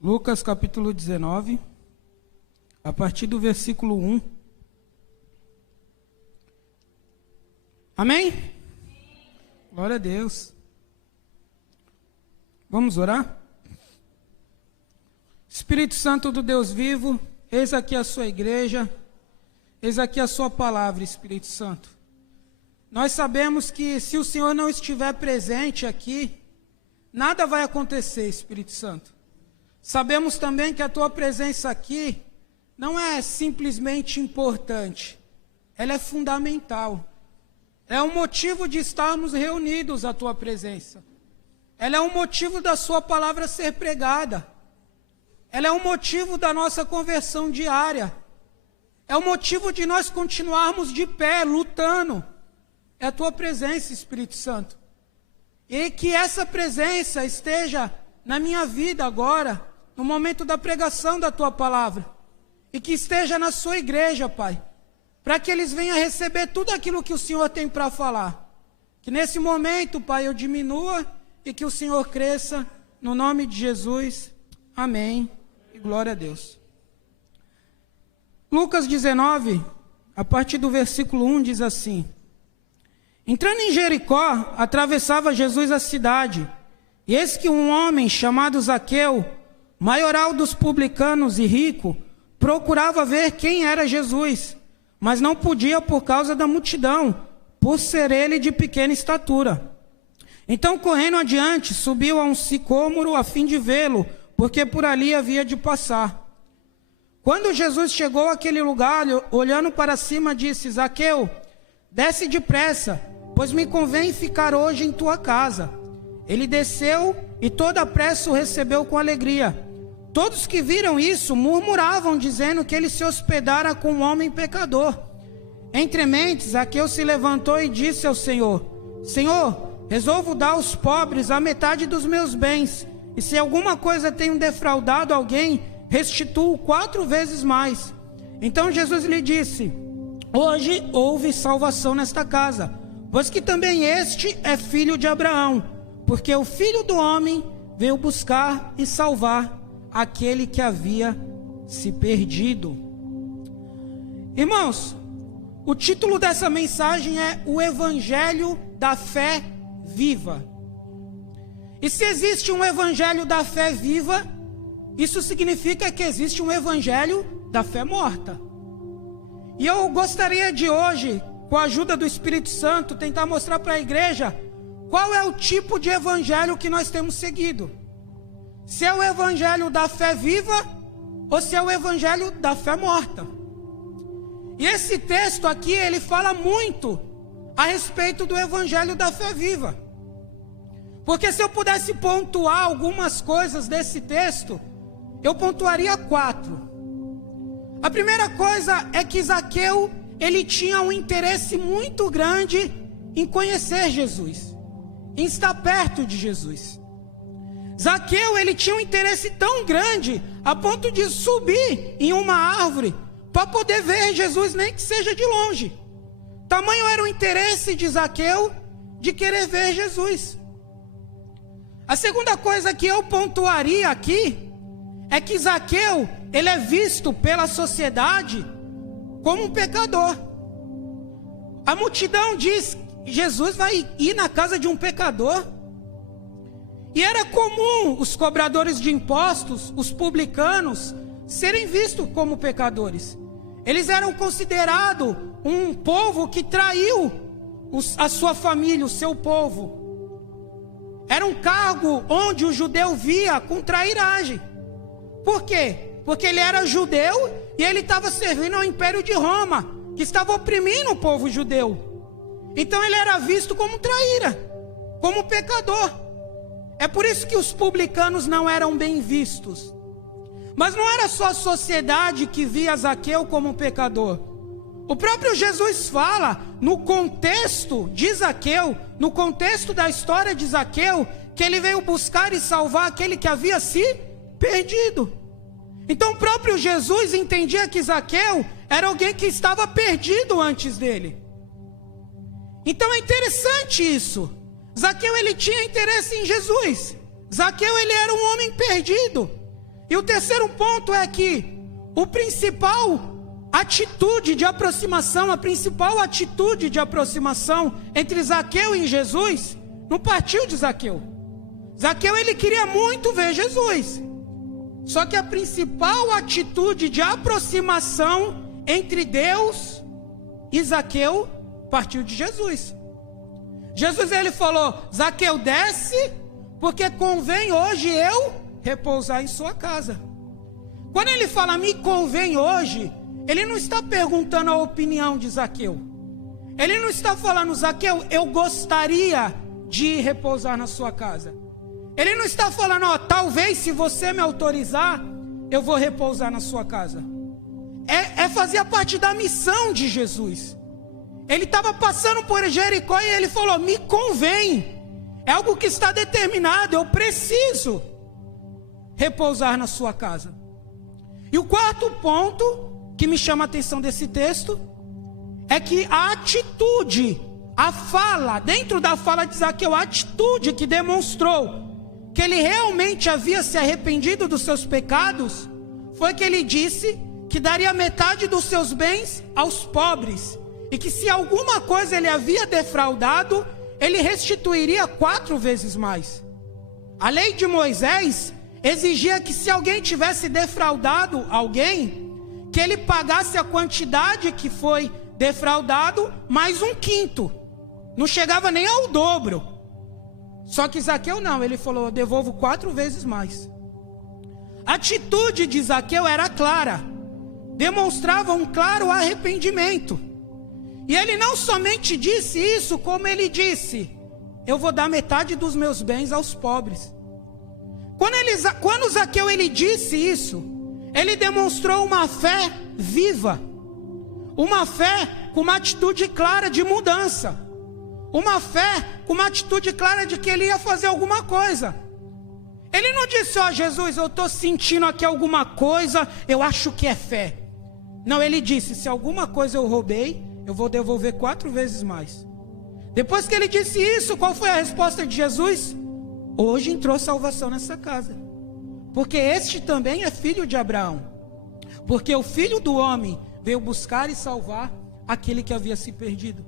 Lucas capítulo 19, a partir do versículo 1. Amém? Glória a Deus. Vamos orar? Espírito Santo do Deus vivo, eis aqui a sua igreja, eis aqui a sua palavra, Espírito Santo. Nós sabemos que se o Senhor não estiver presente aqui, nada vai acontecer, Espírito Santo. Sabemos também que a tua presença aqui não é simplesmente importante, ela é fundamental. É um motivo de estarmos reunidos à tua presença. Ela é um motivo da sua palavra ser pregada. Ela é um motivo da nossa conversão diária. É o motivo de nós continuarmos de pé, lutando. É a tua presença, Espírito Santo. E que essa presença esteja na minha vida agora, no momento da pregação da tua palavra. E que esteja na sua igreja, Pai. Para que eles venham receber tudo aquilo que o Senhor tem para falar. Que nesse momento, Pai, eu diminua e que o Senhor cresça, no nome de Jesus. Amém. E glória a Deus. Lucas 19, a partir do versículo 1, diz assim: Entrando em Jericó, atravessava Jesus a cidade, e eis que um homem chamado Zaqueu, maioral dos publicanos e rico, procurava ver quem era Jesus, mas não podia por causa da multidão, por ser ele de pequena estatura. Então, correndo adiante, subiu a um sicômoro a fim de vê-lo, porque por ali havia de passar. Quando Jesus chegou àquele lugar, olhando para cima, disse: Zaqueu, desce depressa, pois me convém ficar hoje em tua casa. Ele desceu e toda a pressa o recebeu com alegria. Todos que viram isso murmuravam, dizendo que ele se hospedara com um homem pecador. Entre mentes, Zaqueu se levantou e disse ao Senhor: Senhor, resolvo dar aos pobres a metade dos meus bens, e se alguma coisa tenho defraudado alguém, restituo 4 vezes mais. Então Jesus lhe disse: Hoje houve salvação nesta casa, pois que também este é filho de Abraão, porque o Filho do Homem veio buscar e salvar aquele que havia se perdido. Irmãos, o título dessa mensagem é o Evangelho da Fé Viva. E se existe um Evangelho da Fé Viva, isso significa que existe um Evangelho da Fé Morta. E eu gostaria de hoje, com a ajuda do Espírito Santo, tentar mostrar para a igreja qual é o tipo de Evangelho que nós temos seguido. Se é o Evangelho da Fé Viva ou se é o Evangelho da Fé Morta. E esse texto aqui, ele fala muito a respeito do Evangelho da Fé Viva. Porque se eu pudesse pontuar algumas coisas desse texto, eu pontuaria 4. A primeira coisa é que Zaqueu, ele tinha um interesse muito grande em conhecer Jesus, em estar perto de Jesus. Zaqueu, ele tinha um interesse tão grande a ponto de subir em uma árvore para poder ver Jesus, nem que seja de longe. Tamanho era o interesse de Zaqueu de querer ver Jesus. A segunda coisa que eu pontuaria aqui é que Zaqueu, ele é visto pela sociedade como um pecador. A multidão diz: Jesus vai ir na casa de um pecador. E era comum os cobradores de impostos, os publicanos, serem vistos como pecadores. Eles eram considerados um povo que traiu a sua família, o seu povo. Era um cargo onde o judeu via com trairagem. Por quê? Porque ele era judeu e ele estava servindo ao Império de Roma, que estava oprimindo o povo judeu. Então ele era visto como traíra, como pecador. É por isso que os publicanos não eram bem vistos. Mas não era só a sociedade que via Zaqueu como um pecador. O próprio Jesus fala, no contexto de Zaqueu, no contexto da história de Zaqueu, que ele veio buscar e salvar aquele que havia se perdido. Então o próprio Jesus entendia que Zaqueu era alguém que estava perdido antes dele. Então é interessante isso. Zaqueu, ele tinha interesse em Jesus. Zaqueu, ele era um homem perdido. E o terceiro ponto é que a principal atitude de aproximação entre Zaqueu e Jesus, não partiu de Zaqueu. Zaqueu, ele queria muito ver Jesus. Só que a principal atitude de aproximação entre Deus e Zaqueu partiu de Jesus. Jesus, ele falou: Zaqueu, desce, porque convém hoje eu repousar em sua casa. Quando ele fala me convém hoje, ele não está perguntando a opinião de Zaqueu. Ele não está falando: Zaqueu, eu gostaria de repousar na sua casa. Ele não está falando: ó, talvez se você me autorizar, eu vou repousar na sua casa. Fazia parte da missão de Jesus. Ele estava passando por Jericó e ele falou: me convém. É algo que está determinado, eu preciso repousar na sua casa. E o quarto ponto que me chama a atenção desse texto é que a atitude, a fala, dentro da fala de Zaqueu, a atitude que demonstrou que ele realmente havia se arrependido dos seus pecados, foi que ele disse que daria metade dos seus bens aos pobres, e que se alguma coisa ele havia defraudado, ele restituiria 4 vezes mais. A lei de Moisés exigia que se alguém tivesse defraudado alguém, que ele pagasse a quantidade que foi defraudado mais 1/5. Não chegava nem ao dobro. Só que Zaqueu não, ele falou: eu devolvo 4 vezes mais. A atitude de Zaqueu era clara, demonstrava um claro arrependimento. E ele não somente disse isso, como ele disse: eu vou dar metade dos meus bens aos pobres. Quando Zaqueu ele disse isso, ele demonstrou uma fé viva, uma fé com uma atitude clara de mudança, uma fé com uma atitude clara de que ele ia fazer alguma coisa. Ele não disse: ó, Jesus, eu estou sentindo aqui alguma coisa, eu acho que é fé. Não, ele disse: se alguma coisa eu roubei, eu vou devolver 4 vezes mais. Depois que ele disse isso, qual foi a resposta de Jesus? Hoje entrou salvação nessa casa, porque este também é filho de Abraão. Porque o Filho do Homem veio buscar e salvar aquele que havia se perdido.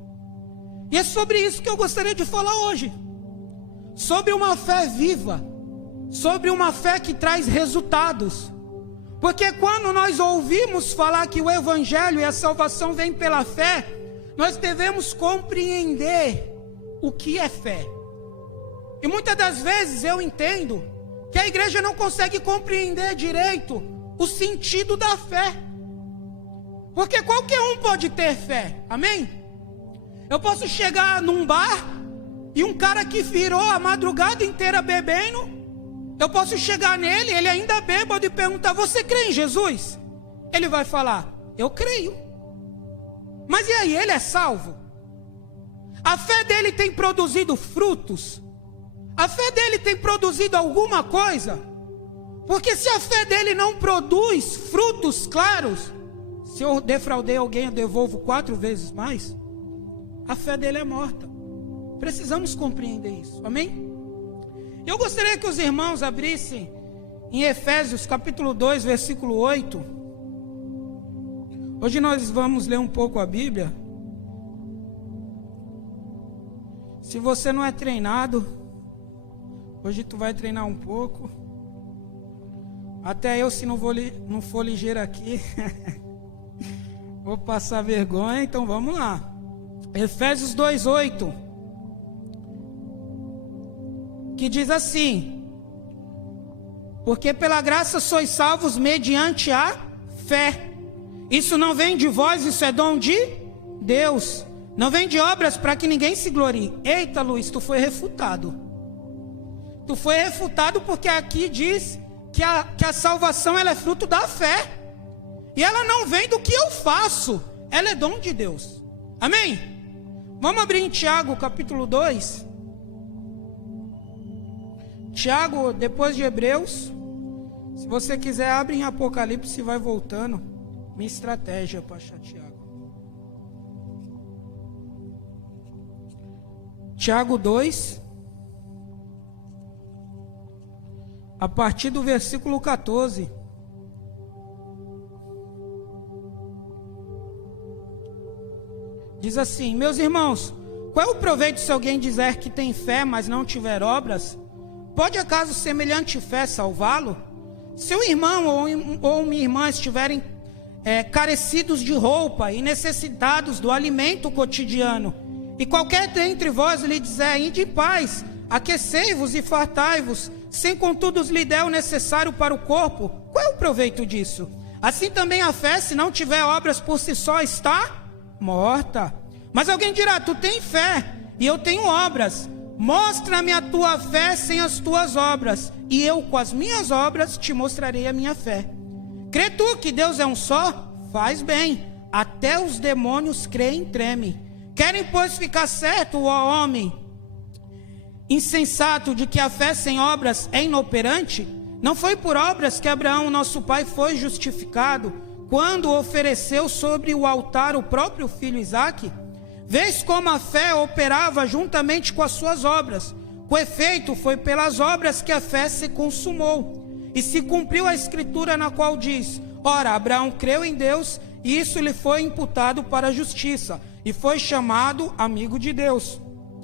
E é sobre isso que eu gostaria de falar hoje. Sobre uma fé viva, sobre uma fé que traz resultados. Porque quando nós ouvimos falar que o Evangelho e a salvação vem pela fé, nós devemos compreender o que é fé. E muitas das vezes eu entendo que a igreja não consegue compreender direito o sentido da fé. Porque qualquer um pode ter fé, amém? Eu posso chegar num bar e um cara que virou a madrugada inteira bebendo, eu posso chegar nele, ele ainda bêbado, e perguntar: você crê em Jesus? Ele vai falar: eu creio. Mas e aí, ele é salvo? A fé dele tem produzido frutos? A fé dele tem produzido alguma coisa? Porque se a fé dele não produz frutos claros, se eu defraudei alguém, eu devolvo 4 vezes mais, a fé dele é morta. Precisamos compreender isso, amém? Eu gostaria que os irmãos abrissem em Efésios capítulo 2, versículo 8. Hoje nós vamos ler um pouco a Bíblia. Se você não é treinado, hoje tu vai treinar um pouco. Até eu, se não for ligeiro aqui, vou passar vergonha, então vamos lá. Efésios 2:8, que diz assim: porque pela graça sois salvos mediante a fé. Isso não vem de vós, isso é dom de Deus. Não vem de obras para que ninguém se glorie. Eita, Luiz, tu foi refutado. Tu foi refutado porque aqui diz que a salvação ela é fruto da fé. E ela não vem do que eu faço, ela é dom de Deus. Amém? Vamos abrir em Tiago capítulo 2. Tiago, depois de Hebreus. Se você quiser, abre em Apocalipse e vai voltando. Minha estratégia para achar Tiago. Tiago 2. a partir do versículo 14. Diz assim: meus irmãos, qual é o proveito se alguém dizer que tem fé, mas não tiver obras? Pode acaso semelhante fé salvá-lo? Se o irmão ou uma irmã estiverem carecidos de roupa e necessitados do alimento cotidiano, e qualquer dentre vós lhe dizer: ide em paz, aquecei-vos e fartai-vos, sem contudo lhe der o necessário para o corpo, qual é o proveito disso? Assim também a fé, se não tiver obras por si só, está morta. Mas alguém dirá: tu tens fé e eu tenho obras. Mostra-me a tua fé sem as tuas obras, e eu com as minhas obras te mostrarei a minha fé. Crê tu que Deus é um só? Faz bem, até os demônios creem e tremem. Querem, pois, ficar certo, ó homem insensato, de que a fé sem obras é inoperante? Não foi por obras que Abraão, nosso pai, foi justificado, quando ofereceu sobre o altar o próprio filho Isaque? Vês como a fé operava juntamente com as suas obras. Com efeito, foi pelas obras que a fé se consumou. E se cumpriu a escritura na qual diz: ora, Abraão creu em Deus, e isso lhe foi imputado para a justiça, e foi chamado amigo de Deus.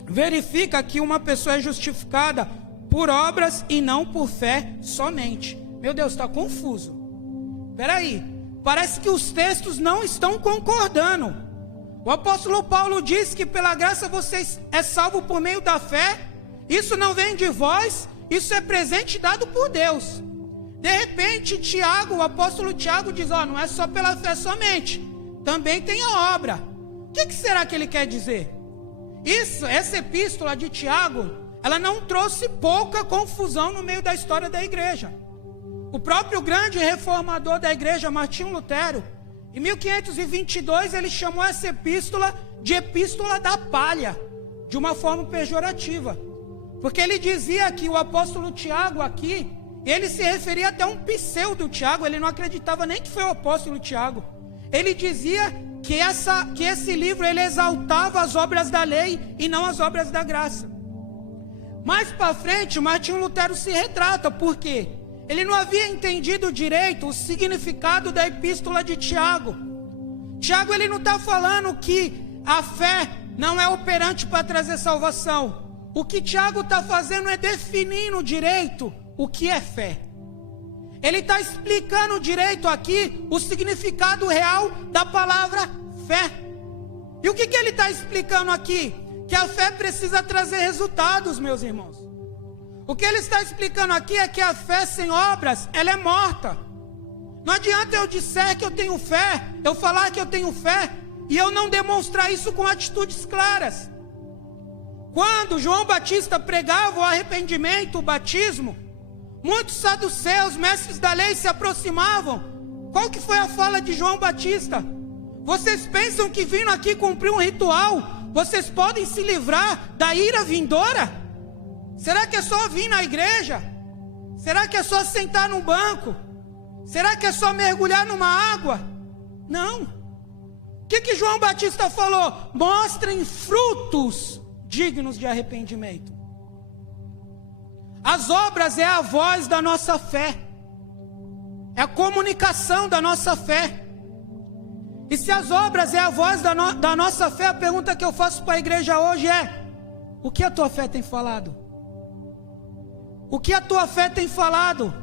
Verifica que uma pessoa é justificada por obras e não por fé somente. Meu Deus, está confuso. Peraí, parece que os textos não estão concordando. O apóstolo Paulo diz que pela graça você é salvo por meio da fé. Isso não vem de vós, isso é presente dado por Deus. De repente, o apóstolo Tiago diz: não é só pela fé somente, também tem a obra. O que será que ele quer dizer? Essa epístola de Tiago, ela não trouxe pouca confusão no meio da história da igreja. O próprio grande reformador da igreja, Martinho Lutero, em 1522, ele chamou essa epístola de epístola da palha, de uma forma pejorativa. Porque ele dizia que o apóstolo Tiago aqui, ele se referia até a um pseudo Tiago, ele não acreditava nem que foi o apóstolo Tiago. Ele dizia que esse livro ele exaltava as obras da lei e não as obras da graça. Mais para frente, Martinho Lutero se retrata, por quê? Ele não havia entendido direito o significado da epístola de Tiago. Tiago, ele não está falando que a fé não é operante para trazer salvação. O que Tiago está fazendo é definindo direito o que é fé. Ele está explicando direito aqui o significado real da palavra fé. E o que ele está explicando aqui? Que a fé precisa trazer resultados, meus irmãos. O que ele está explicando aqui é que a fé sem obras, ela é morta. Não adianta eu disser que eu tenho fé, eu falar que eu tenho fé, e eu não demonstrar isso com atitudes claras. Quando João Batista pregava o arrependimento, o batismo, muitos saduceus, mestres da lei, se aproximavam. Qual que foi a fala de João Batista? Vocês pensam que vindo aqui cumprir um ritual, vocês podem se livrar da ira vindoura? Será que é só vir na igreja? Será que é só sentar num banco? Será que é só mergulhar numa água? Não. O que João Batista falou? Mostrem frutos dignos de arrependimento. As obras é a voz da nossa fé, é a comunicação da nossa fé. E se as obras é a voz da nossa fé, a pergunta que eu faço para a igreja hoje é: o que a tua fé tem falado? O que a tua fé tem falado?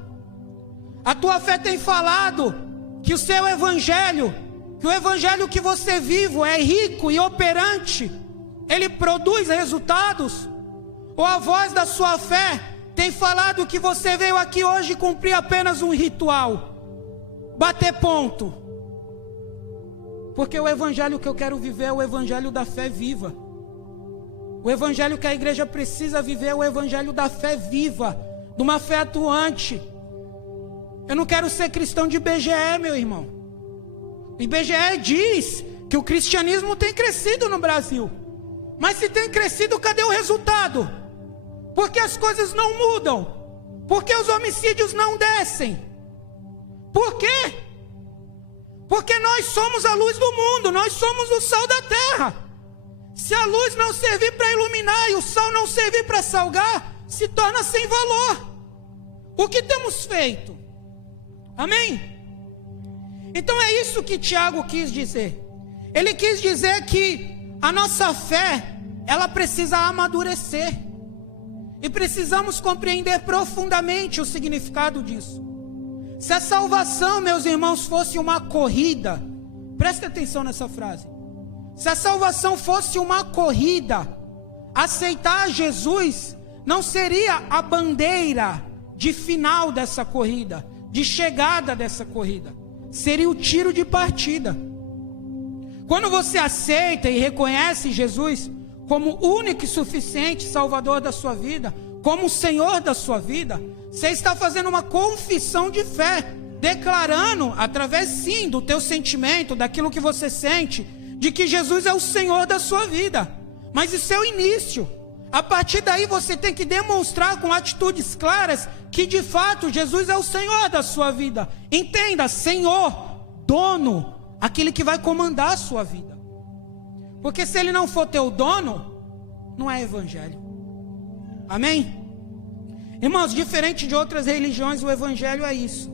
A tua fé tem falado que o seu evangelho, que o evangelho que você vive é rico e operante, ele produz resultados? Ou a voz da sua fé tem falado que você veio aqui hoje cumprir apenas um ritual, bater ponto? Porque o evangelho que eu quero viver é o evangelho da fé viva. O evangelho que a igreja precisa viver é o evangelho da fé viva, de uma fé atuante. Eu não quero ser cristão de IBGE, meu irmão. O IBGE diz que o cristianismo tem crescido no Brasil. Mas se tem crescido, cadê o resultado? Por que as coisas não mudam? Por que os homicídios não descem? Por quê? Porque nós somos a luz do mundo, nós somos o sal da terra. Se a luz não servir para iluminar e o sal não servir para salgar, se torna sem valor. o que temos feito? Amém? Então é isso que Tiago quis dizer. Ele quis dizer que a nossa fé, ela precisa amadurecer. E precisamos compreender profundamente o significado disso. Se a salvação, meus irmãos, fosse uma corrida, preste atenção nessa frase. Se a salvação fosse uma corrida, aceitar Jesus não seria a bandeira de final dessa corrida, de chegada dessa corrida. Seria o tiro de partida. Quando você aceita e reconhece Jesus como único e suficiente Salvador da sua vida, como o Senhor da sua vida, você está fazendo uma confissão de fé, declarando, através sim do teu sentimento, daquilo que você sente, de que Jesus é o Senhor da sua vida. Mas isso é o início. A partir daí você tem que demonstrar com atitudes claras que de fato Jesus é o Senhor da sua vida. Entenda, Senhor, dono, aquele que vai comandar a sua vida. Porque se ele não for teu dono, não é evangelho. Amém? Irmãos, diferente de outras religiões, o evangelho é isso.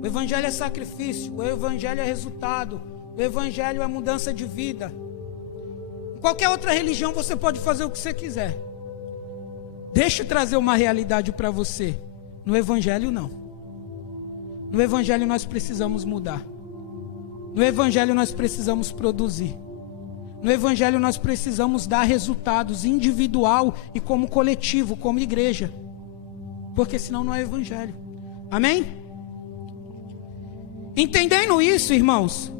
O evangelho é sacrifício, o evangelho é resultado, o evangelho é mudança de vida. Em qualquer outra religião você pode fazer o que você quiser. Deixa eu trazer uma realidade para você. No evangelho não. No evangelho nós precisamos mudar. No evangelho nós precisamos produzir. No evangelho nós precisamos dar resultados individual e como coletivo, como igreja. Porque senão não é evangelho. Amém? Entendendo isso, irmãos,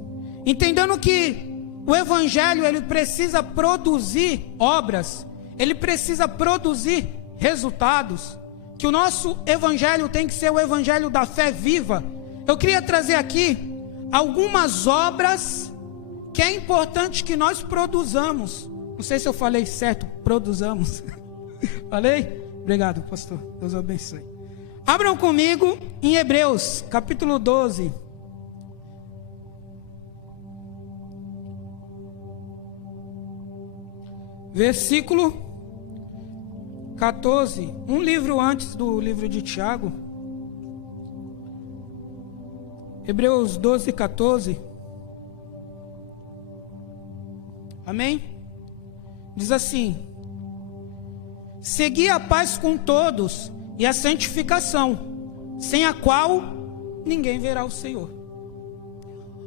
entendendo que o evangelho ele precisa produzir obras, ele precisa produzir resultados, que o nosso evangelho tem que ser o evangelho da fé viva. Eu queria trazer aqui algumas obras que é importante que nós produzamos. Não sei se eu falei certo, produzamos. Falei? Obrigado, pastor. Deus abençoe. Abram comigo em Hebreus, capítulo 12. Versículo 14. Um livro antes do livro de Tiago. Hebreus 12, 14. Amém? Diz assim: segui a paz com todos e a santificação, sem a qual ninguém verá o Senhor.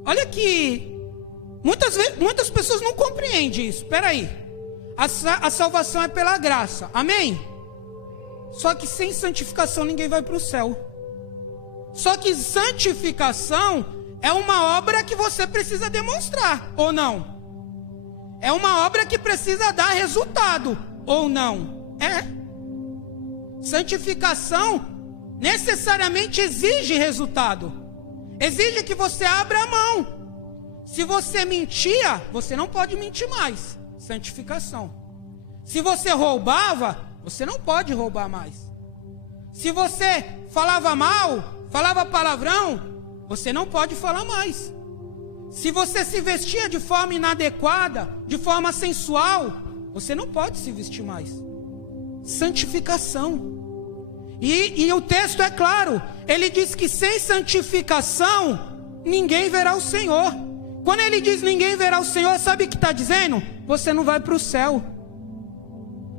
Olha que muitas pessoas não compreendem isso. Espera aí, a salvação é pela graça, amém? Só que sem santificação ninguém vai para o céu. Só que santificação é uma obra que você precisa demonstrar, ou não? É uma obra que precisa dar resultado, ou não? É. Santificação necessariamente exige resultado. Exige que você abra a mão. Se você mentia, você não pode mentir mais. Santificação. Se você roubava, você não pode roubar mais. Se você falava mal, falava palavrão, você não pode falar mais. Se você se vestia de forma inadequada, de forma sensual, você não pode se vestir mais. Santificação. E o texto é claro. Ele diz que sem santificação ninguém verá o Senhor. Quando ele diz ninguém verá o Senhor, sabe o que está dizendo? Você não vai para o céu.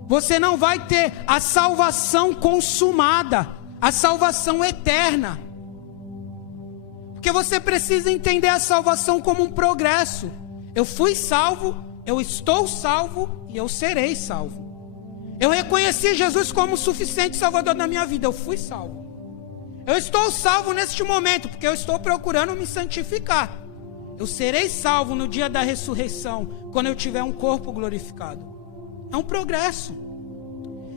Você não vai ter a salvação consumada, a salvação eterna. Porque você precisa entender a salvação como um progresso. Eu fui salvo, eu estou salvo e eu serei salvo. Eu reconheci Jesus como o suficiente Salvador da minha vida, eu fui salvo. Eu estou salvo neste momento, porque eu estou procurando me santificar. Eu serei salvo no dia da ressurreição, quando eu tiver um corpo glorificado. É um progresso.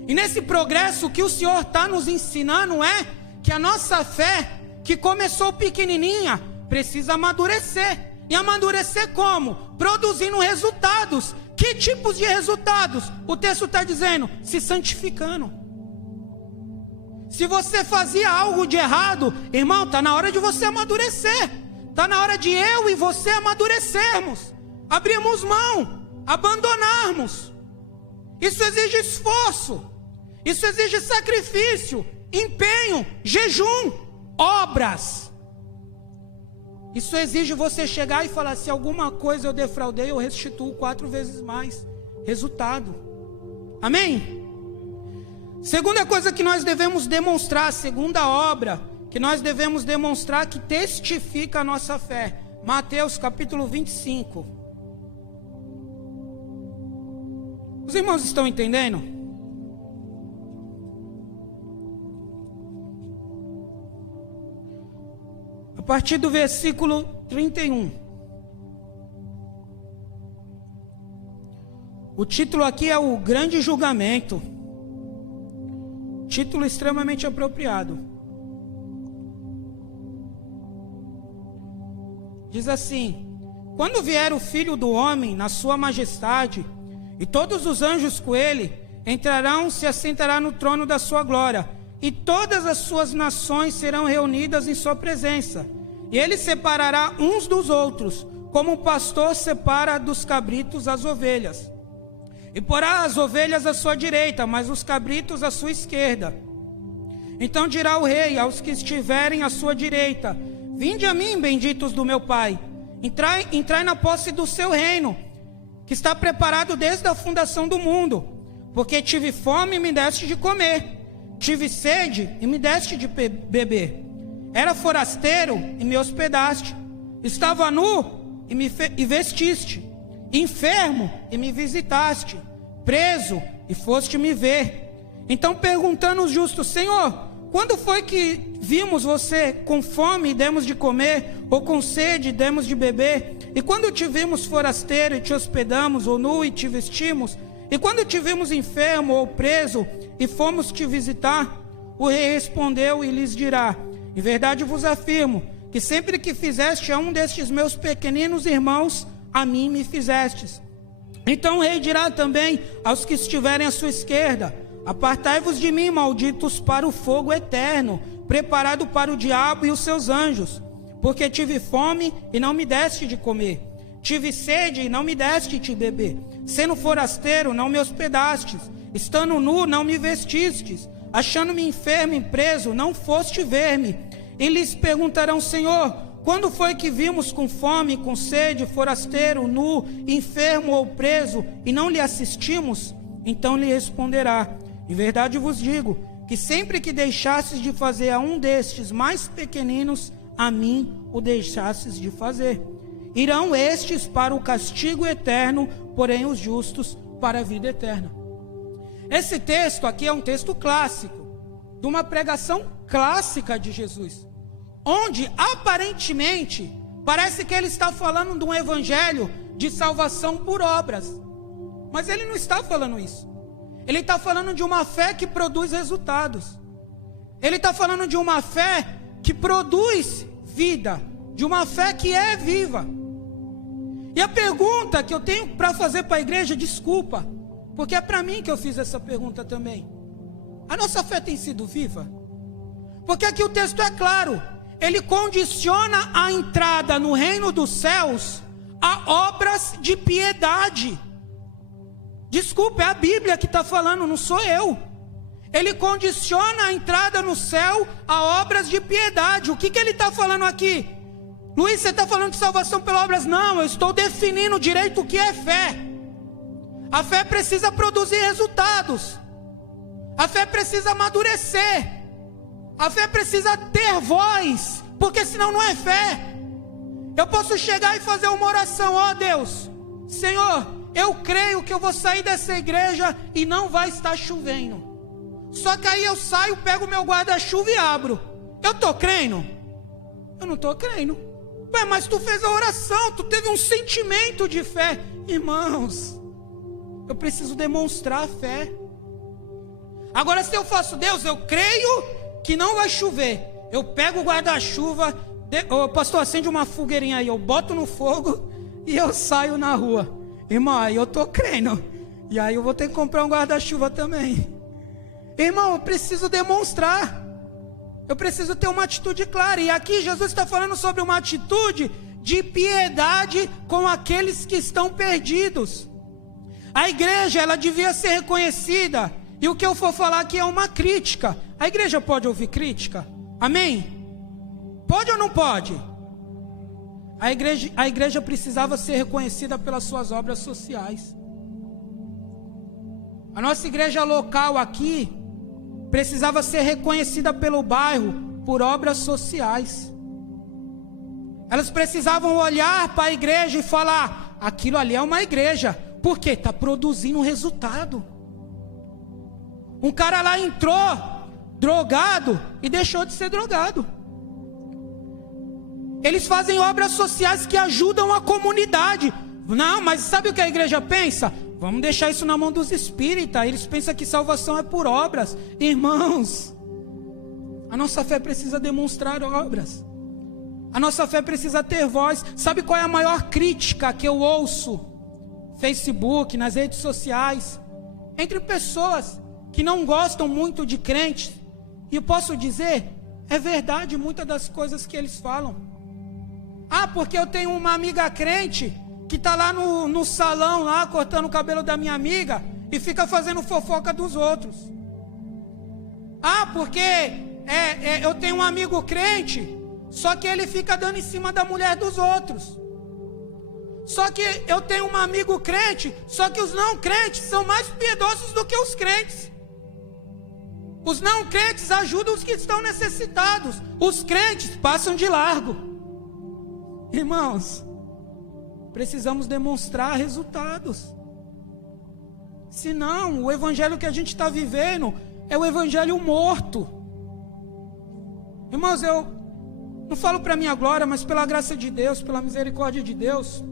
E nesse progresso, o que o Senhor está nos ensinando é que a nossa fé, que começou pequenininha, precisa amadurecer. E amadurecer como? Produzindo resultados. Que tipos de resultados? O texto está dizendo, se santificando. Se você fazia algo de errado, irmão, está na hora de você amadurecer. Está na hora de eu e você amadurecermos, abrirmos mão, abandonarmos. Isso exige esforço, isso exige sacrifício, empenho, jejum, obras. Isso exige você chegar e falar: se alguma coisa eu defraudei, eu restituo 4 vezes mais. Resultado. Amém? Segunda coisa que nós devemos demonstrar, segunda obra que nós devemos demonstrar que testifica a nossa fé. Mateus capítulo 25. Os irmãos estão entendendo? A partir do versículo 31. O título aqui é o Grande Julgamento. Título extremamente apropriado. Diz assim: quando vier o Filho do Homem na sua majestade, e todos os anjos com ele, entrarão, se assentará no trono da sua glória, e todas as suas nações serão reunidas em sua presença. E ele separará uns dos outros, como o pastor separa dos cabritos as ovelhas. E porá as ovelhas à sua direita, mas os cabritos à sua esquerda. Então dirá o rei aos que estiverem à sua direita: vinde a mim, benditos do meu Pai, entrai na posse do seu reino, que está preparado desde a fundação do mundo. Porque tive fome e me deste de comer, tive sede e me deste de beber, era forasteiro e me hospedaste, estava nu e me vestiste, enfermo e me visitaste, preso e foste me ver. Então perguntando os justos: Senhor, quando foi que vimos você com fome e demos de comer, ou com sede e demos de beber? E quando te vimos forasteiro e te hospedamos, ou nu e te vestimos? E quando te vimos enfermo ou preso e fomos te visitar? O rei respondeu e lhes dirá: em verdade vos afirmo, que sempre que fizeste a um destes meus pequeninos irmãos, a mim me fizestes. Então o rei dirá também aos que estiverem à sua esquerda: apartai-vos de mim, malditos, para o fogo eterno, preparado para o diabo e os seus anjos. Porque tive fome e não me deste de comer, tive sede e não me deste de beber, sendo forasteiro não me hospedastes, estando nu não me vestistes, achando-me enfermo e preso não foste ver-me. E lhes perguntarão: Senhor, quando foi que vimos com fome, com sede, forasteiro, nu, enfermo ou preso, e não lhe assistimos? Então lhe responderá: em verdade vos digo, que sempre que deixastes de fazer a um destes mais pequeninos, a mim o deixastes de fazer. Irão estes para o castigo eterno, porém os justos para a vida eterna. Esse texto aqui é um texto clássico, de uma pregação clássica de Jesus, onde aparentemente parece que ele está falando de um evangelho de salvação por obras, mas ele não está falando isso. Ele está falando de uma fé que produz resultados. Ele está falando de uma fé que produz vida, de uma fé que é viva. E a pergunta que eu tenho para fazer para a igreja, desculpa, porque é para mim que eu fiz essa pergunta também: a nossa fé tem sido viva? Porque aqui o texto é claro, ele condiciona a entrada no reino dos céus a obras de piedade. Desculpa, é a Bíblia que está falando, não sou eu. Ele condiciona a entrada no céu a obras de piedade. O que ele está falando aqui? Luiz, você está falando de salvação pelas obras? Não, eu estou definindo direito o que é fé. A fé precisa produzir resultados. A fé precisa amadurecer. A fé precisa ter voz, porque senão não é fé. Eu posso chegar e fazer uma oração: ó Deus, Senhor, eu creio que eu vou sair dessa igreja e não vai estar chovendo. Só que aí eu saio, pego meu guarda-chuva e abro. Eu estou crendo? Eu não estou crendo. Ué, mas tu fez a oração, tu teve um sentimento de fé. Irmãos, eu preciso demonstrar a fé. Agora, se eu faço: Deus, eu creio que não vai chover, eu pego o guarda-chuva, pastor, acende uma fogueirinha aí, eu boto no fogo e eu saio na rua. Irmão, aí eu estou crendo. E aí eu vou ter que comprar um guarda-chuva também. Irmão, eu preciso demonstrar. Eu preciso ter uma atitude clara. E aqui Jesus está falando sobre uma atitude de piedade com aqueles que estão perdidos. A igreja, ela devia ser reconhecida. E o que eu for falar aqui é uma crítica. A igreja pode ouvir crítica? Amém? Pode ou não pode? A igreja precisava ser reconhecida pelas suas obras sociais. A nossa igreja local aqui precisava ser reconhecida pelo bairro por obras sociais. Elas precisavam olhar para a igreja e falar: aquilo ali é uma igreja, porque está produzindo resultado. Um cara lá entrou drogado e deixou de ser drogado. Eles fazem obras sociais que ajudam a comunidade. Não, mas sabe o que a igreja pensa? Vamos deixar isso na mão dos espíritas. Eles pensam que salvação é por obras. Irmãos, a nossa fé precisa demonstrar obras. A nossa fé precisa ter voz. Sabe qual é a maior crítica que eu ouço? Facebook, nas redes sociais, entre pessoas que não gostam muito de crentes. E eu posso dizer, é verdade muitas das coisas que eles falam. Ah, porque eu tenho uma amiga crente que está lá no salão, lá cortando o cabelo da minha amiga e fica fazendo fofoca dos outros. Ah, porque eu tenho um amigo crente, só que ele fica dando em cima da mulher dos outros. Só que eu tenho um amigo crente, só que os não crentes são mais piedosos do que os crentes. Os não crentes ajudam os que estão necessitados. Os crentes passam de largo. Irmãos, precisamos demonstrar resultados. Senão, o evangelho que a gente está vivendo é o evangelho morto. Irmãos, eu não falo para minha glória, mas pela graça de Deus, pela misericórdia de Deus,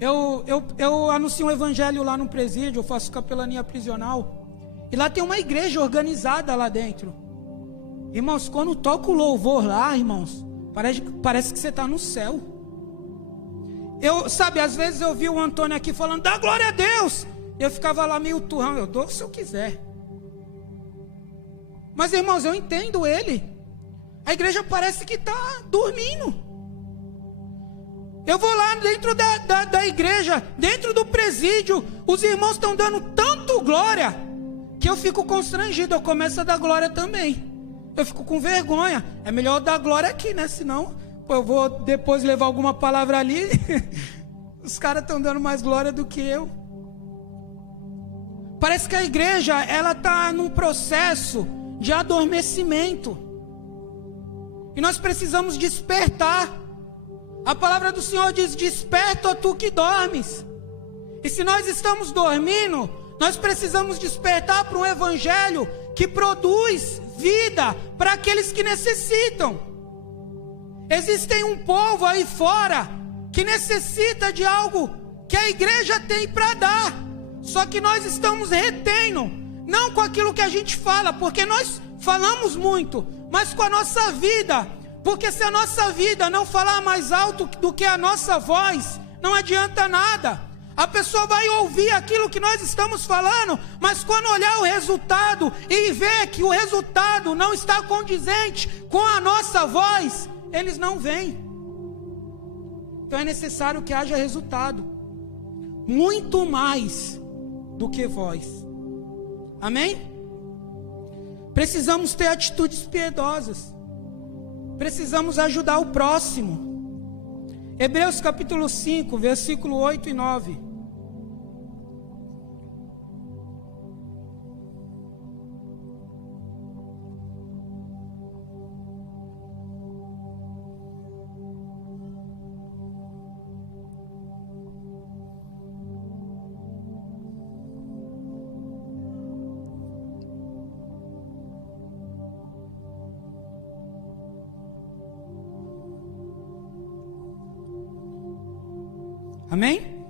eu anuncio um evangelho lá no presídio, eu faço capelania prisional, e lá tem uma igreja organizada lá dentro. Irmãos, quando toca o louvor lá, irmãos, parece que você está no céu. Sabe, às vezes eu vi o Antônio aqui falando, dá glória a Deus. Eu ficava lá meio turrão, eu dou se eu quiser. Mas irmãos, eu entendo ele. A igreja parece que está dormindo. Eu vou lá dentro da igreja, dentro do presídio, os irmãos estão dando tanto glória, que eu fico constrangido, eu começo a dar glória também. Eu fico com vergonha. É melhor eu dar glória aqui, né? Senão, eu vou depois levar alguma palavra ali. Os caras estão dando mais glória do que eu. Parece que a igreja, ela está num processo de adormecimento. E nós precisamos despertar. A palavra do Senhor diz, desperta, ó tu que dormes. E se nós estamos dormindo, nós precisamos despertar para um evangelho que produz vida para aqueles que necessitam. Existem um povo aí fora que necessita de algo que a igreja tem para dar. Só que nós estamos retendo, não com aquilo que a gente fala, porque nós falamos muito, mas com a nossa vida. Porque se a nossa vida não falar mais alto do que a nossa voz, não adianta nada. A pessoa vai ouvir aquilo que nós estamos falando, mas quando olhar o resultado e ver que o resultado não está condizente com a nossa voz, eles não vêm. Então é necessário que haja resultado, muito mais do que voz. Amém? Precisamos ter atitudes piedosas. Precisamos ajudar o próximo. Hebreus capítulo 5, versículo 8 e 9. Amém?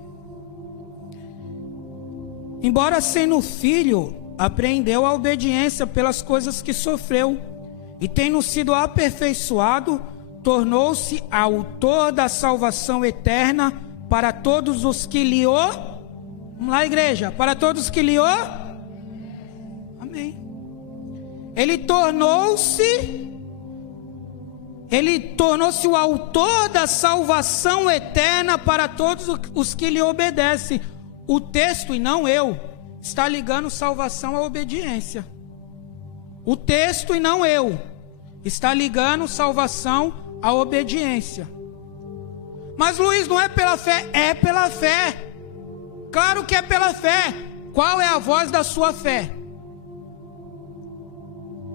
Embora sendo filho, aprendeu a obediência pelas coisas que sofreu, e tendo sido aperfeiçoado, tornou-se autor da salvação eterna para todos os que lhe Vamos lá, igreja, para todos que lhe Amém. Ele tornou-se o autor da salvação eterna para todos os que lhe obedecem. O texto, e não eu, está ligando salvação à obediência. O texto e não eu. Está ligando salvação à obediência. Mas Luiz, não é pela fé? É pela fé. Claro que é pela fé. Qual é a voz da sua fé?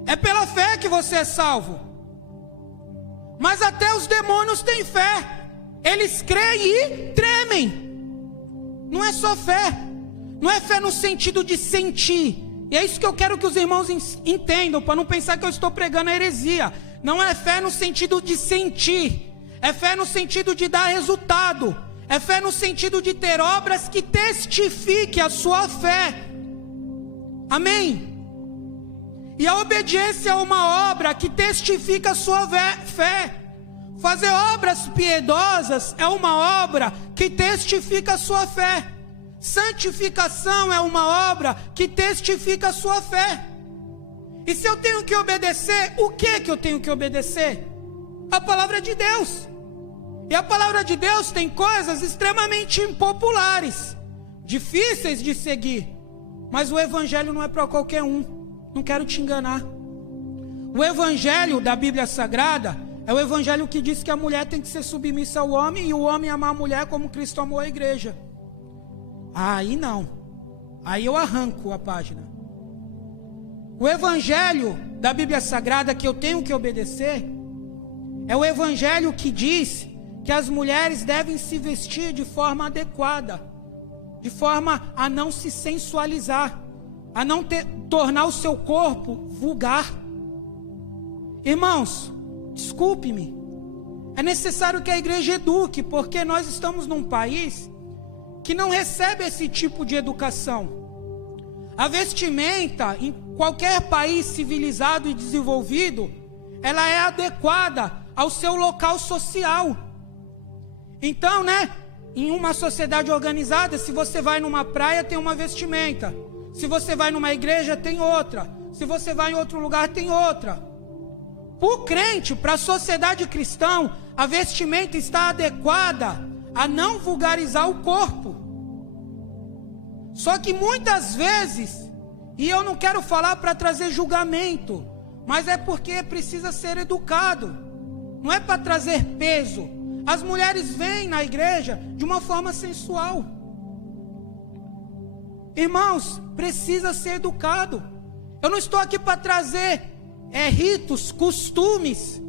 É pela fé que você é salvo. Mas até os demônios têm fé. Eles creem e tremem. Não é só fé. Não é fé no sentido de sentir. E é isso que eu quero que os irmãos entendam, para não pensar que eu estou pregando a heresia. Não é fé no sentido de sentir. É fé no sentido de dar resultado. É fé no sentido de ter obras que testifiquem a sua fé. Amém? E a obediência é uma obra que testifica a sua fé. Fazer obras piedosas é uma obra que testifica a sua fé. Santificação é uma obra que testifica a sua fé. E se eu tenho que obedecer, o que eu tenho que obedecer? A palavra de Deus. E a palavra de Deus tem coisas extremamente impopulares, difíceis de seguir. Mas o evangelho não é para qualquer um. Não quero te enganar. O evangelho da Bíblia Sagrada é o evangelho que diz que a mulher tem que ser submissa ao homem e o homem amar a mulher como Cristo amou a igreja. Aí não. Aí eu arranco a página. O evangelho da Bíblia Sagrada que eu tenho que obedecer é o evangelho que diz que as mulheres devem se vestir de forma adequada, de forma a não se sensualizar, a não tornar o seu corpo vulgar. Irmãos, desculpe-me, é necessário que a igreja eduque, porque nós estamos num país que não recebe esse tipo de educação. A vestimenta, em qualquer país civilizado e desenvolvido, ela é adequada ao seu local social. Então, em uma sociedade organizada, se você vai numa praia, tem uma vestimenta. Se você vai numa igreja, tem outra. Se você vai em outro lugar, tem outra. Para o crente, para a sociedade cristã, a vestimenta está adequada a não vulgarizar o corpo. Só que muitas vezes, e eu não quero falar para trazer julgamento, mas é porque precisa ser educado. Não é para trazer peso. As mulheres vêm na igreja de uma forma sensual. Irmãos, precisa ser educado. Eu não estou aqui para trazer ritos, costumes,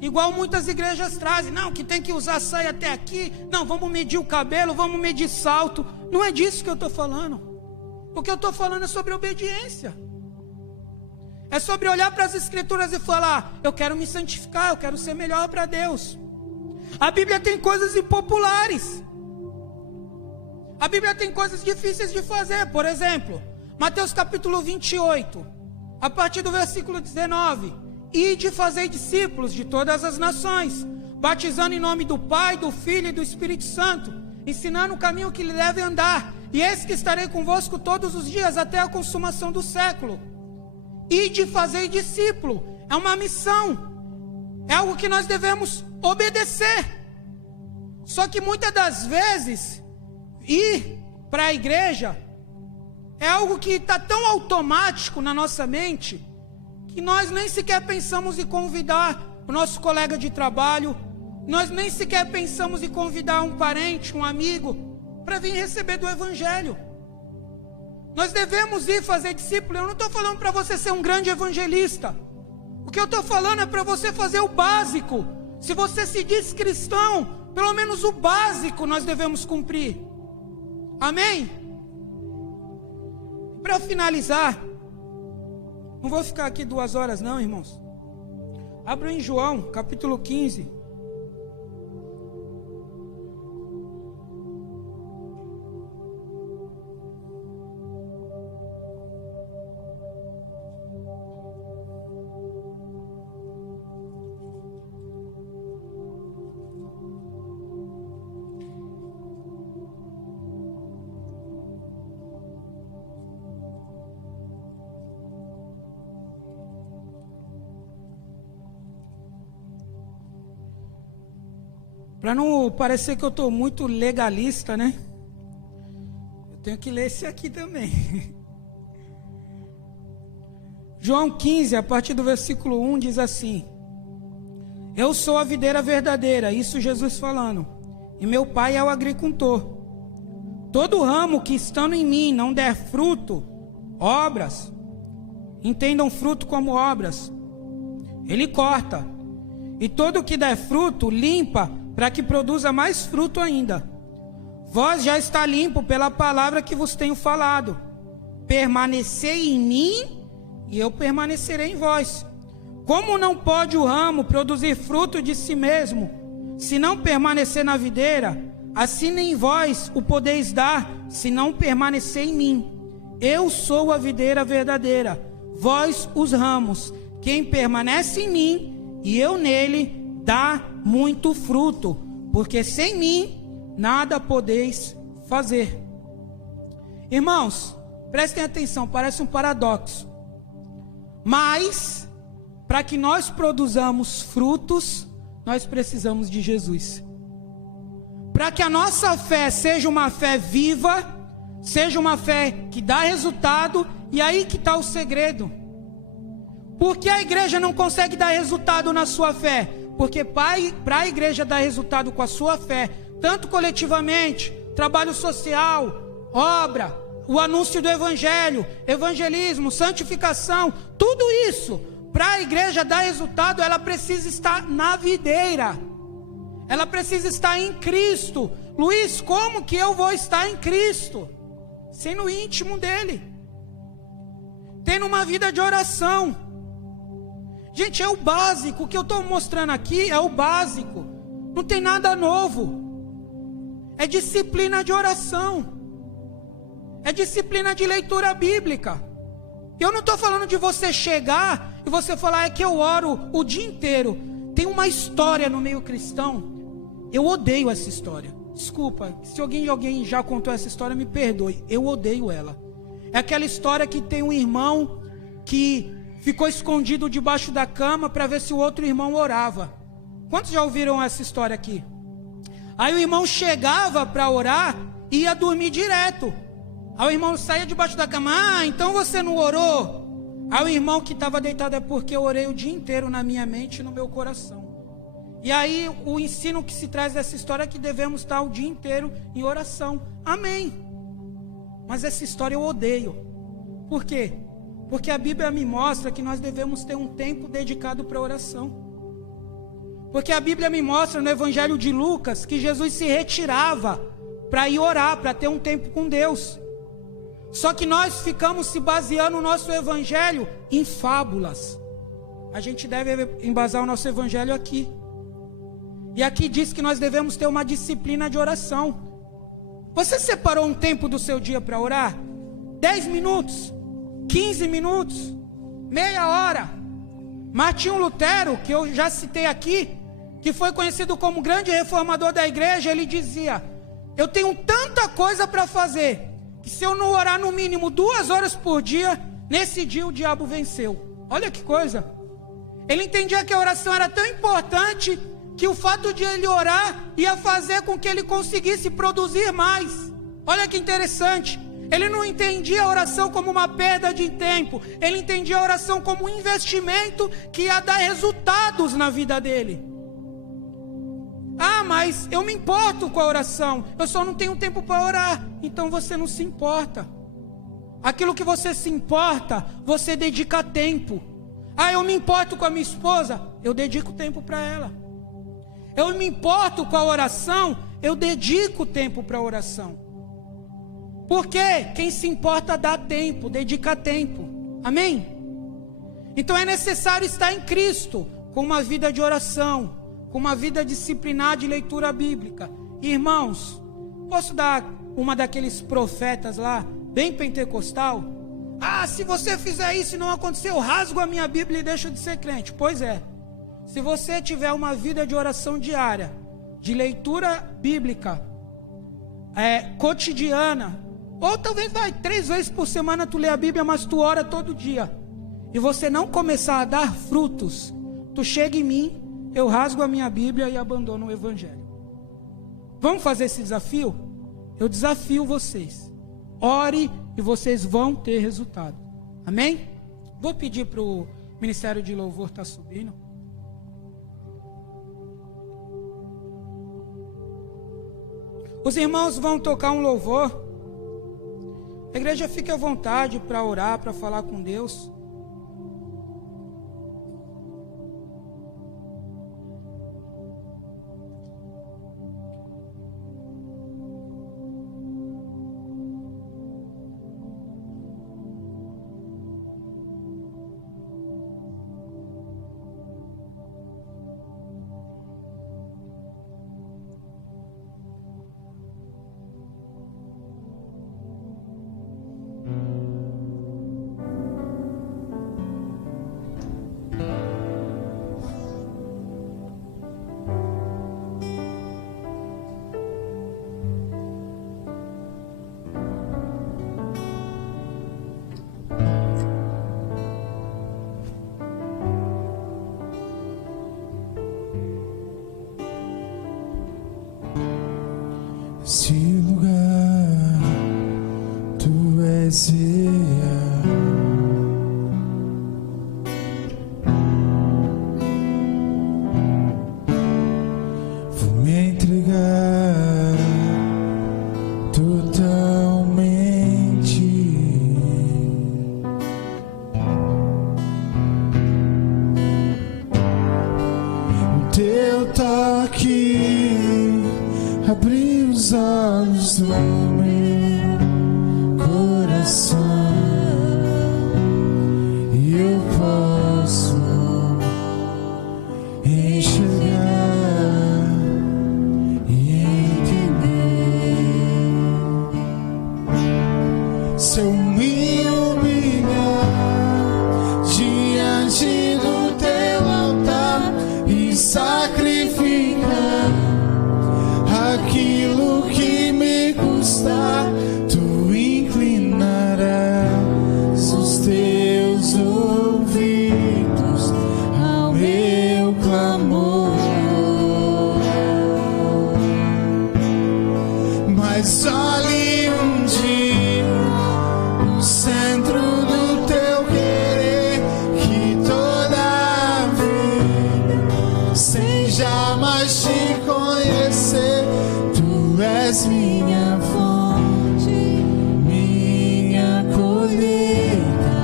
igual muitas igrejas trazem. Não, que tem que usar saia até aqui. Não, vamos medir o cabelo, vamos medir salto. Não é disso que eu estou falando. O que eu estou falando é sobre obediência. É sobre olhar para as escrituras e falar: eu quero me santificar, eu quero ser melhor para Deus. A Bíblia tem coisas impopulares. A Bíblia tem coisas difíceis de fazer. Por exemplo, Mateus capítulo 28, a partir do versículo 19: Ide e fazei discípulos de todas as nações, batizando em nome do Pai, do Filho e do Espírito Santo, ensinando o caminho que lhe deve andar. E eis que estarei convosco todos os dias até a consumação do século. Ide e fazei discípulo. É uma missão. É algo que nós devemos obedecer. Só que muitas das vezes, ir para a igreja é algo que está tão automático na nossa mente, que nós nem sequer pensamos em convidar o nosso colega de trabalho, nós nem sequer pensamos em convidar um parente, um amigo, para vir receber do evangelho. Nós devemos ir fazer discípulo. Eu não estou falando para você ser um grande evangelista. O que eu estou falando é para você fazer o básico. Se você se diz cristão, pelo menos o básico nós devemos cumprir. Amém? Para finalizar, não vou ficar aqui 2 horas não, irmãos. Abra em João, capítulo 15. Para não parecer que eu estou muito legalista, né? Eu tenho que ler esse aqui também. João 15, a partir do versículo 1, diz assim: eu sou a videira verdadeira, isso Jesus falando, e meu pai é o agricultor. Todo ramo que estando em mim não der fruto, obras, entendam fruto como obras, ele corta. E todo que der fruto, limpa, para que produza mais fruto ainda. Vós já está limpo pela palavra que vos tenho falado. Permanecei em mim, e eu permanecerei em vós. Como não pode o ramo produzir fruto de si mesmo, se não permanecer na videira, assim nem vós o podeis dar, se não permanecer em mim. Eu sou a videira verdadeira, vós os ramos. Quem permanece em mim e eu nele, dá muito fruto, porque sem mim nada podeis fazer. Irmãos, prestem atenção, parece um paradoxo, mas para que nós produzamos frutos, nós precisamos de Jesus. Para que a nossa fé seja uma fé viva, seja uma fé que dá resultado, e aí que está o segredo. Por que a igreja não consegue dar resultado na sua fé? Porque para a igreja dar resultado com a sua fé, tanto coletivamente, trabalho social, obra, o anúncio do evangelho, evangelismo, santificação, tudo isso, para a igreja dar resultado, ela precisa estar na videira. Ela precisa estar em Cristo. Luiz, como que eu vou estar em Cristo? Sendo íntimo dele, tendo uma vida de oração. Gente, é o básico. O que eu estou mostrando aqui é o básico. Não tem nada novo. É disciplina de oração. É disciplina de leitura bíblica. Eu não estou falando de você chegar e você falar, é que eu oro o dia inteiro. Tem uma história no meio cristão. Eu odeio essa história. Desculpa, se alguém já contou essa história, me perdoe. Eu odeio ela. É aquela história que tem um irmão que ficou escondido debaixo da cama para ver se o outro irmão orava. Quantos já ouviram essa história aqui? Aí o irmão chegava para orar e ia dormir direto. Aí o irmão saía debaixo da cama. Ah, então você não orou? Aí o irmão que estava deitado, é porque eu orei o dia inteiro na minha mente e no meu coração. E aí o ensino que se traz dessa história é que devemos estar o dia inteiro em oração. Amém. Mas essa história eu odeio. Por quê? Porque a Bíblia me mostra que nós devemos ter um tempo dedicado para oração. Porque a Bíblia me mostra no Evangelho de Lucas que Jesus se retirava para ir orar, para ter um tempo com Deus. Só que nós ficamos se baseando o nosso Evangelho em fábulas. A gente deve embasar o nosso Evangelho aqui. E aqui diz que nós devemos ter uma disciplina de oração. Você separou um tempo do seu dia para orar? 10 minutos? 15 minutos? Meia hora? Martinho Lutero, que eu já citei aqui, que foi conhecido como grande reformador da igreja, ele dizia: eu tenho tanta coisa para fazer, que se eu não orar no mínimo 2 horas por dia, nesse dia o diabo venceu. Olha que coisa. Ele entendia que a oração era tão importante, que o fato de ele orar ia fazer com que ele conseguisse produzir mais. Olha que interessante. Ele não entendia a oração como uma perda de tempo. Ele entendia a oração como um investimento que ia dar resultados na vida dele. Ah, mas eu me importo com a oração. Eu só não tenho tempo para orar. Então você não se importa. Aquilo que você se importa, você dedica tempo. Ah, eu me importo com a minha esposa. Eu dedico tempo para ela. Eu me importo com a oração. Eu dedico tempo para a oração. Porque quem se importa dá tempo, dedica tempo. Amém? Então é necessário estar em Cristo, com uma vida de oração, com uma vida disciplinada de leitura bíblica. Irmãos, posso dar uma daqueles profetas lá, bem pentecostal? Ah, se você fizer isso e não acontecer, eu rasgo a minha Bíblia e deixo de ser crente. Pois é. Se você tiver uma vida de oração diária, de leitura bíblica, cotidiana, ou talvez 3 vezes por semana tu lê a Bíblia, mas tu ora todo dia, e você não começar a dar frutos, tu chega em mim, eu rasgo a minha Bíblia e abandono o Evangelho. Vamos fazer esse desafio? Eu desafio vocês. Ore e vocês vão ter resultado. Amém? Vou pedir para o Ministério de Louvor estar subindo. Os irmãos vão tocar um louvor. A igreja fique à vontade para orar, para falar com Deus. Esse lugar, tu és real. Vou me entregar totalmente. O teu toque abriu os olhos do meu coração e eu posso enxergar e entender. Se eu me humilhar diante do teu altar e sacrificar aquilo que me custar, tu inclinarás os teus ouvidos ao meu clamor. Mas olhe um dia no centro do teu querer, que toda a vida, sem jamais te conhecer, tu és minha fonte, minha colheita,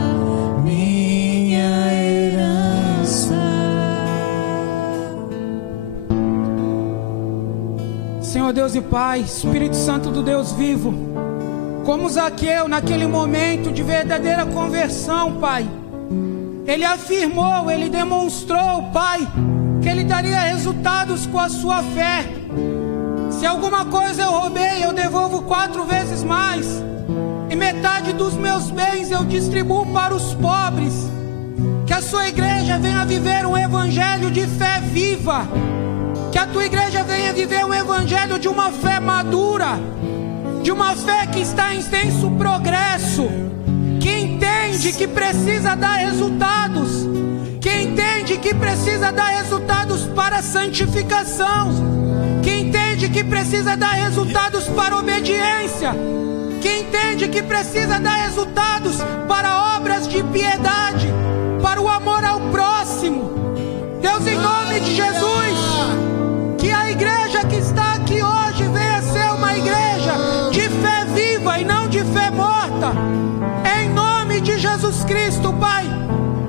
minha herança. Senhor Deus e Pai, Espírito Santo do Deus vivo, como Zaqueu naquele momento de verdadeira conversão, Pai, ele afirmou, ele demonstrou, Pai, que ele daria resultados com a sua fé. Se alguma coisa eu roubei, eu devolvo 4 vezes mais, e metade dos meus bens eu distribuo para os pobres. Que a sua igreja venha viver um evangelho de fé viva, que a tua igreja venha viver um evangelho de uma fé madura, de uma fé que está em extenso progresso, que entende que precisa dar resultados, que entende que precisa dar resultados para a santificação, que entende que precisa dar resultados para a obediência, que entende que precisa dar resultados para obras de piedade, para o amor ao próximo. Deus, em nome de Jesus, que a igreja que está aqui hoje venha ser uma igreja de fé viva e não de fé morta. Em nome de Jesus Cristo, Pai,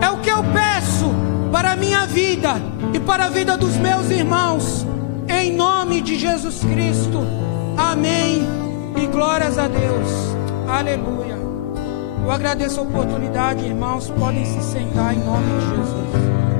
é o que eu peço para a minha vida e para a vida dos meus irmãos. Em nome de Jesus Cristo. Amém. E glórias a Deus. Aleluia. Eu agradeço a oportunidade, irmãos. Podem se sentar em nome de Jesus.